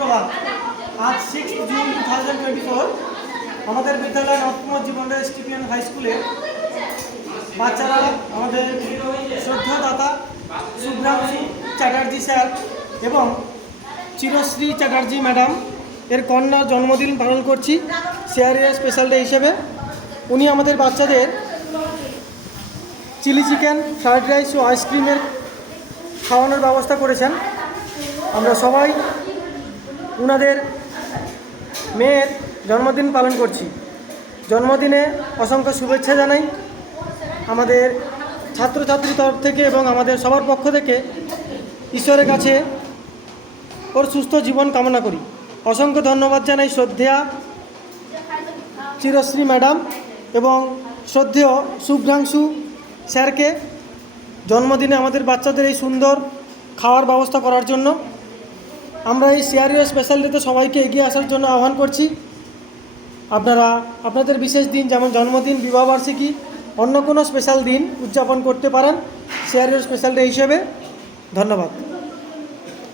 সুপ্রভাত। আজ 6 জুন 2024 আমাদের বিদ্যালয় নবকুমার জীবন স্টিপিয়ান হাই স্কুলে বাচ্চারা আমাদের শ্রদ্ধেয় দাতা শুভ্রাংশু চ্যাটার্জি স্যার এবং চিরশ্রী চ্যাটার্জি ম্যাডাম এর কন্যার জন্মদিন পালন করছি সিআরএস স্পেশাল ডে হিসেবে। উনি আমাদের বাচ্চাদের চিলি চিকেন, ফ্রাইড রাইস ও আইসক্রিমের খাওয়ানোর ব্যবস্থা করেছেন। আমরা সবাই ওনাদের মেয়ের জন্মদিন পালন করছি। জন্মদিনে অসংখ্য শুভেচ্ছা জানাই আমাদের ছাত্রছাত্রীর তরফ থেকে এবং আমাদের সবার পক্ষ থেকে। ঈশ্বরের কাছে ওর সুস্থ জীবন কামনা করি। অসংখ্য ধন্যবাদ জানাই শ্রদ্ধেয়া চিরশ্রী ম্যাডাম এবং শ্রদ্ধেয় শুভ্রাংশু স্যারকে জন্মদিনে আমাদের বাচ্চাদের এই সুন্দর খাওয়ার ব্যবস্থা করার জন্য। আমরা এই সিআরএস স্পেশাল ডেতে সবাইকে এগিয়ে আসার জন্য আহ্বান করছি। আপনারা আপনাদের বিশেষ দিন যেমন জন্মদিন, বিবাহবার্ষিকী, অন্য কোনো স্পেশাল দিন উদযাপন করতে পারেন সিআরএস স্পেশাল ডে হিসেবে। ধন্যবাদ।